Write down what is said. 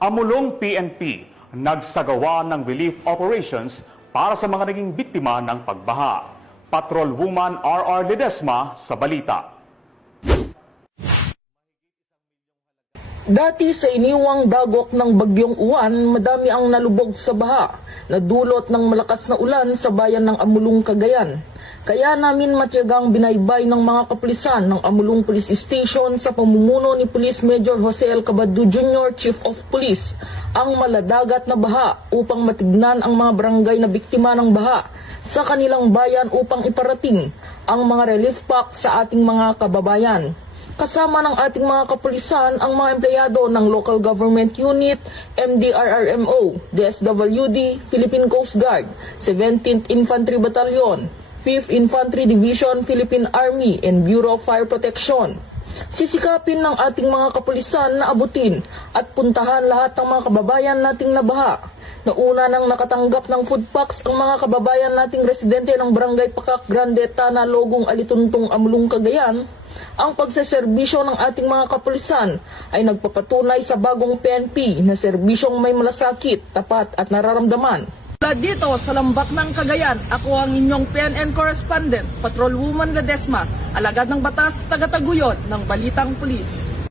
Amulong PNP nagsagawa ng relief operations para sa mga naging biktima ng pagbaha. Patrolwoman RR Ledesma sa balita. Dati sa iniwang dagok ng Bagyong Uwan, madami ang nalubog sa baha na dulot ng malakas na ulan sa bayan ng Amulong, Cagayan. Kaya namin matiyagang binaybay ng mga kapulisan ng Amulong Police Station sa pamumuno ni Police Major Jose L. Cabado Jr., Chief of Police, ang maladagat na baha upang matignan ang mga barangay na biktima ng baha sa kanilang bayan upang iparating ang mga relief pack sa ating mga kababayan. Kasama ng ating mga kapulisan ang mga empleyado ng Local Government Unit, MDRRMO, DSWD, Philippine Coast Guard, 17th Infantry Battalion, 5th Infantry Division, Philippine Army, and Bureau of Fire Protection. Sisikapin ng ating mga kapulisan na abutin at puntahan lahat ng mga kababayan nating nabaha. Nauna nang nakatanggap ng food packs ang mga kababayan nating residente ng Barangay Pakak Grande, Tana, Logong, Alituntong, Amulong, Cagayan. Ang pagseserbisyo ng ating mga kapulisan ay nagpapatunay sa bagong PNP na serbisyong may malasakit, tapat at nararamdaman. Mula dito sa Lambak ng Cagayan, ako ang inyong PNN correspondent, Patrolwoman Ledesma, alagad ng batas, taga-taguyod ng Balitang Pulis.